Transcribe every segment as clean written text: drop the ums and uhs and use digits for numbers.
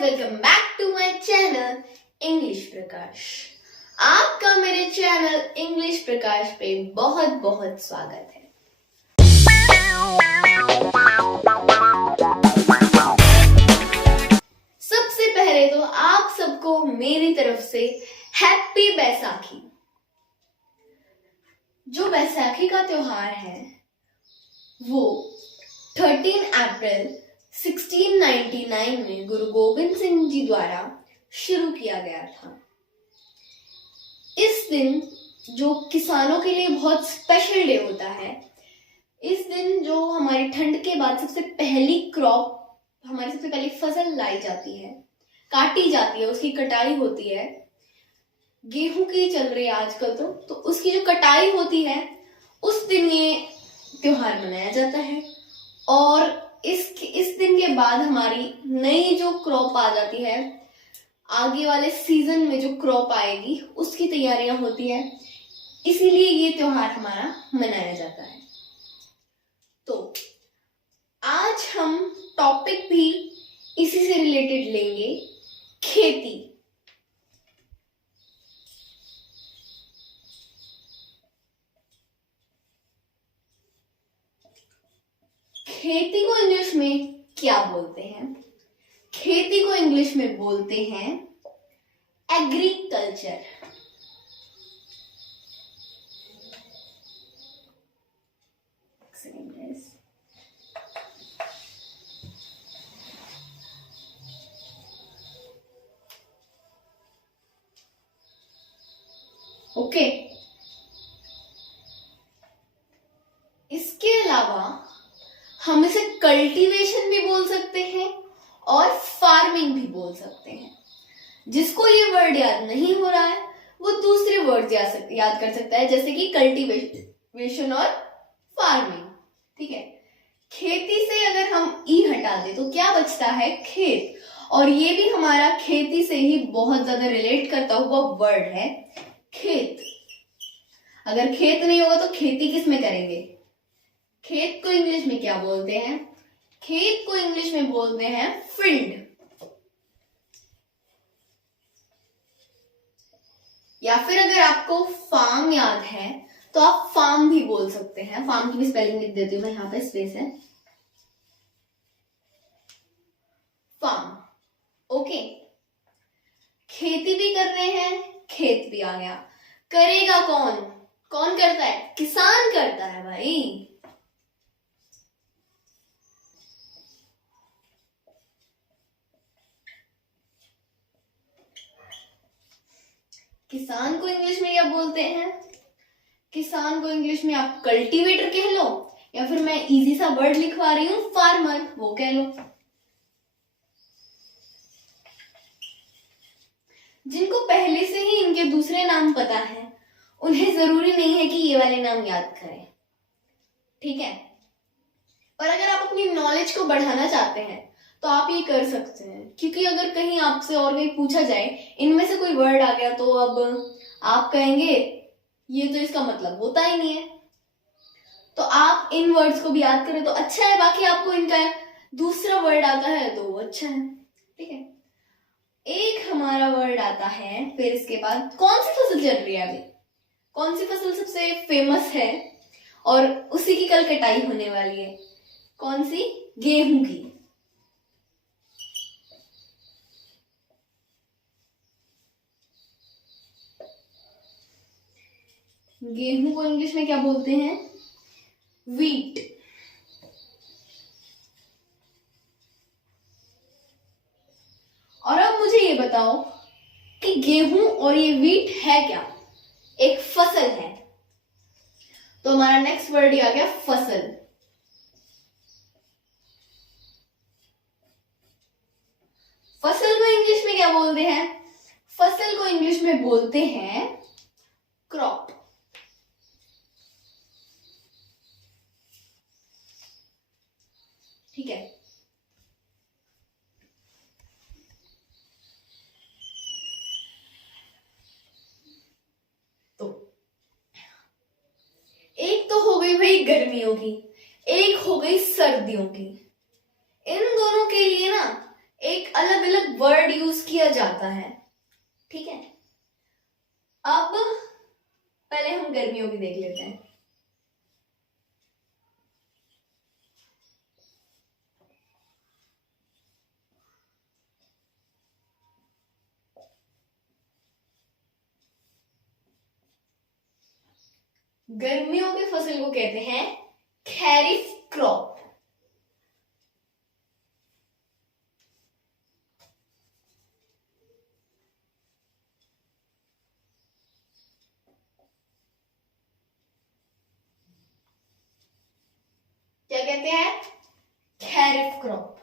Welcome back to my channel English Prakash. आपका मेरे channel English प्रकाश पे बहुत बहुत स्वागत है। सबसे पहले तो आप सबको मेरी तरफ से हैप्पी बैसाखी। जो बैसाखी का त्योहार है वो 13 अप्रैल 1699 में गुरु गोविंद सिंह जी द्वारा शुरू किया गया था। इस दिन जो किसानों के लिए बहुत स्पेशल डे होता है, इस दिन जो हमारी ठंड के बाद सबसे पहली क्रॉप, हमारी सबसे पहली फसल लाई जाती है, काटी जाती है, उसकी कटाई होती है। गेहूं की चल रही है आजकल तो उसकी जो कटाई होती है उस दिन ये त्योहार मनाया जाता है। और इस दिन के बाद हमारी नई जो क्रॉप आ जाती है, आगे वाले सीजन में जो क्रॉप आएगी उसकी तैयारियां होती है, इसीलिए ये त्योहार हमारा मनाया जाता है। तो आज हम टॉपिक भी इसी से रिलेटेड लेंगे, खेती। खेती को इंग्लिश में क्या बोलते हैं? खेती को इंग्लिश में बोलते हैं एग्रीकल्चर। ओके, इसके अलावा हम इसे कल्टीवेशन भी बोल सकते हैं और फार्मिंग भी बोल सकते हैं। जिसको ये वर्ड याद नहीं हो रहा है वो दूसरे वर्ड याद कर सकता है, जैसे कि कल्टीवेशन और फार्मिंग। ठीक है, खेती से अगर हम ई हटा दें तो क्या बचता है? खेत। और ये भी हमारा खेती से ही बहुत ज्यादा रिलेट करता हुआ वर्ड है, खेत। अगर खेत नहीं होगा तो खेती किस में करेंगे? खेत को इंग्लिश में क्या बोलते हैं? खेत को इंग्लिश में बोलते हैं फील्ड। या फिर अगर आपको फार्म याद है तो आप फार्म भी बोल सकते हैं। फार्म की भी स्पेलिंग लिख देती हूं मैं, यहां पे स्पेस है, फार्म। ओके, खेती भी कर रहे हैं, खेत भी आ गया। करेगा कौन? कौन करता है? किसान करता है भाई। किसान को इंग्लिश में क्या बोलते हैं? किसान को इंग्लिश में आप कल्टीवेटर कह लो, या फिर मैं इजी सा वर्ड लिखवा रही हूं, फार्मर, वो कह लो। जिनको पहले से ही इनके दूसरे नाम पता है उन्हें जरूरी नहीं है कि ये वाले नाम याद करें। ठीक है, पर अगर आप अपनी नॉलेज को बढ़ाना चाहते हैं तो आप ये कर सकते हैं, क्योंकि अगर कहीं आपसे और कहीं पूछा जाए इनमें से कोई वर्ड आ गया तो अब आप कहेंगे ये तो इसका मतलब होता ही नहीं है। तो आप इन वर्ड्स को भी याद करें तो अच्छा है, बाकी आपको इनका दूसरा वर्ड आता है तो वो अच्छा है। ठीक है, एक हमारा वर्ड आता है, फिर इसके बाद कौन सी फसल चल रही है अभी? कौन सी फसल सबसे फेमस है और उसी की कल कटाई होने वाली है? कौन सी? गेहूं की। गेहूं को इंग्लिश में क्या बोलते हैं? व्हीट। और अब मुझे ये बताओ कि गेहूं और ये व्हीट है क्या? एक फसल है। तो हमारा नेक्स्ट वर्ड ही आ गया फसल। फसल को इंग्लिश में क्या बोलते हैं? फसल को इंग्लिश में बोलते हैं क्रॉप। ठीक है, तो एक तो हो गई भाई गर्मियों की, एक हो गई सर्दियों की। इन दोनों के लिए ना एक अलग अलग वर्ड यूज किया जाता है, ठीक है। अब पहले हम गर्मियों की देख लेते हैं। गर्मियों की फसल को कहते हैं खैरिफ क्रॉप। क्या कहते हैं? खैरिफ क्रॉप।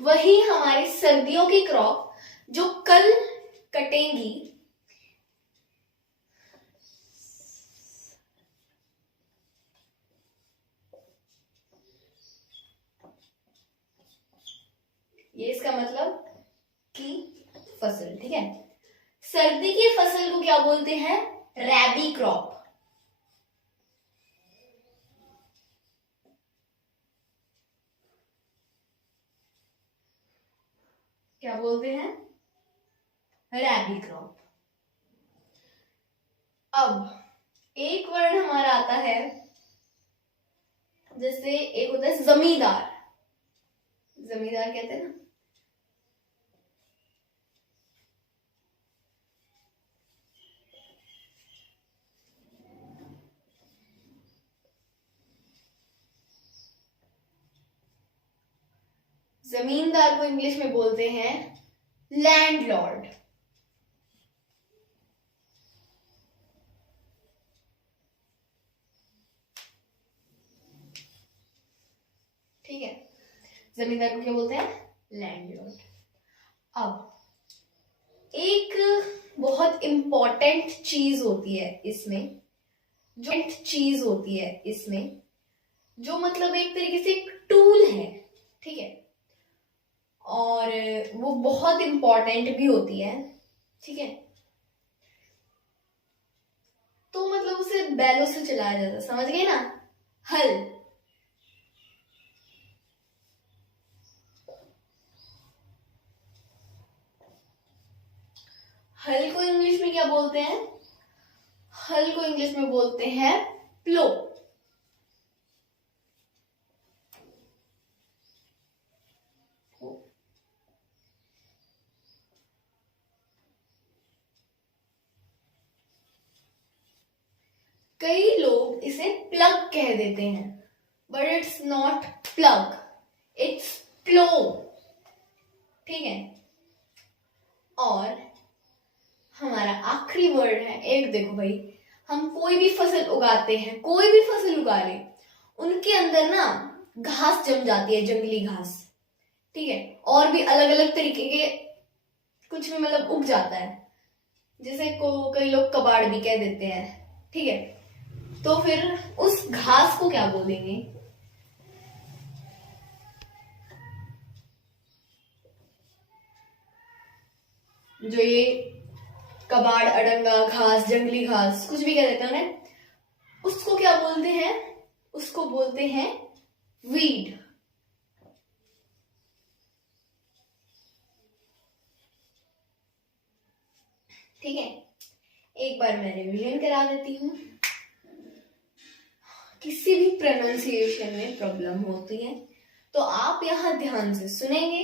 वही हमारी सर्दियों की क्रॉप जो कल कटेंगी, ये इसका मतलब कि फसल, ठीक है। सर्दी की फसल को क्या बोलते हैं? रैबी क्रॉप। क्या बोलते हैं? रैबी क्रॉप। अब एक वर्ड हमारा आता है, जैसे एक होता है जमींदार। जमींदार कहते हैं ना, जमींदार को इंग्लिश में बोलते हैं लैंडलॉर्ड। ठीक है, जमींदार को क्या बोलते हैं? लैंडलॉर्ड। अब एक बहुत इंपॉर्टेंट चीज होती है इसमें, जो मतलब एक तरीके से एक टूल है, ठीक है, और वो बहुत इंपॉर्टेंट भी होती है, ठीक है। तो मतलब उसे बैलों से चलाया जाता है, समझ गए ना? हल। हल को इंग्लिश में क्या बोलते हैं? हल को इंग्लिश में बोलते हैं प्लो। कई लोग इसे प्लग कह देते हैं, but it's not plug, it's plough, ठीक है। और हमारा आखिरी वर्ड है एक, देखो भाई, हम कोई भी फसल उगाते हैं, कोई भी फसल उगा ले, उनके अंदर ना घास जम जाती है, जंगली घास, ठीक है, और भी अलग अलग तरीके के कुछ भी मतलब उग जाता है, जैसे को कई लोग कबाड़ भी कह देते हैं, ठीक है। तो फिर उस घास को क्या बोलेंगे? जो ये कबाड़, अडंगा घास, जंगली घास, कुछ भी कह देते हैं उन्हें, उसको क्या बोलते हैं? उसको बोलते हैं वीड। ठीक है, एक बार मैं रिवीजन करा देती हूँ। किसी भी प्रोनाउंसिएशन में प्रॉब्लम होती है तो आप यहाँ ध्यान से सुनेंगे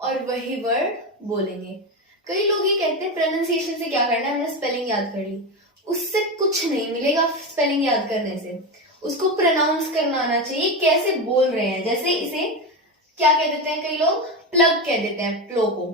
और वही वर्ड बोलेंगे। कई लोग ये कहते हैं प्रोनाउंसिएशन से क्या करना है, हमने स्पेलिंग याद कर ली, उससे कुछ नहीं मिलेगा। स्पेलिंग याद करने से उसको प्रोनाउंस करना आना चाहिए, कैसे बोल रहे हैं। जैसे इसे क्या कह देते हैं कई लोग? प्लग कह देते हैं प्लो को,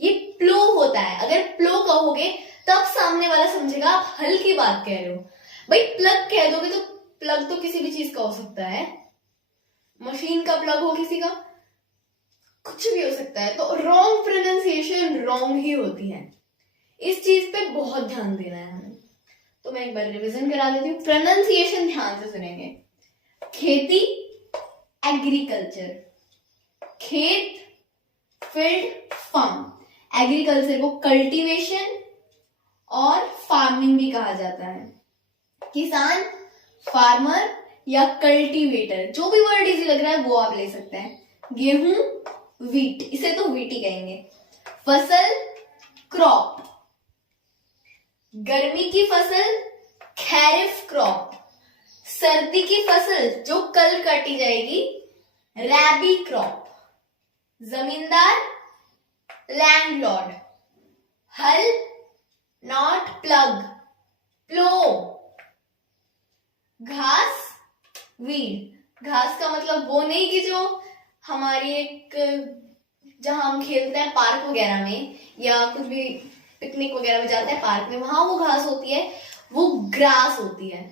ये प्लो होता है। अगर प्लो कहोगे तब सामने वाला समझेगा आप हल की बात कह रहे हो। भाई प्लग कह दोगे तो प्लग तो किसी भी चीज का हो सकता है, मशीन का प्लग हो, किसी का कुछ भी हो सकता है। तो रॉन्ग प्रोनाउंसिएशन रॉन्ग ही होती है, इस चीज पे बहुत ध्यान देना है हमें। तो मैं एक बार रिवीजन करा देती हूँ, प्रोनाउंसिएशन ध्यान से सुनेंगे। खेती, एग्रीकल्चर, खेत, फील्ड, फार्म। एग्रीकल्चर को कल्टीवेशन और फार्मिंग भी कहा जाता है। किसान, फार्मर या कल्टीवेटर, जो भी वर्ड इजी लग रहा है वो आप ले सकते हैं। गेहूं, वीट, इसे तो वीट ही कहेंगे। फसल क्रॉप, गर्मी की फसल खैरिफ क्रॉप, सर्दी की फसल जो कल काटी जाएगी रैबी क्रॉप, जमींदार लैंडलॉर्ड, हल नॉट प्लग प्लो, घास वीड, घास का मतलब वो नहीं कि जो हमारी एक जहां हम खेलते हैं पार्क वगैरह में या कुछ भी पिकनिक वगैरह में जाते हैं पार्क में, वहां वो घास होती है, वो ग्रास होती है।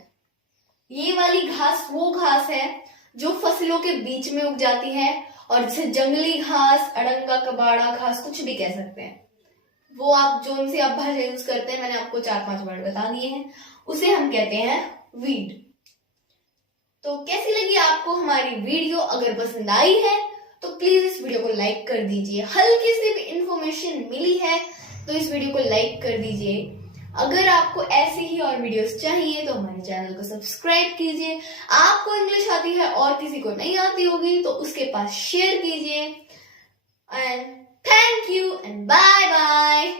ये वाली घास वो घास है जो फसलों के बीच में उग जाती है और जिसे जंगली घास, अड़ंगा कबाड़ा घास कुछ भी कह सकते हैं, वो आप जो उनसे आप भाषा यूज करते हैं, मैंने आपको 4-5 वर्ड बता दिए हैं, उसे हम कहते हैं वीड। तो कैसी लगी आपको हमारी वीडियो? अगर पसंद आई है तो प्लीज इस वीडियो को लाइक कर दीजिए। हल्की सी भी इंफॉर्मेशन मिली है तो इस वीडियो को लाइक कर दीजिए। अगर आपको ऐसी ही और वीडियोस चाहिए तो हमारे चैनल को सब्सक्राइब कीजिए। आपको इंग्लिश आती है और किसी को नहीं आती होगी तो उसके पास शेयर कीजिए। And thank you and bye bye.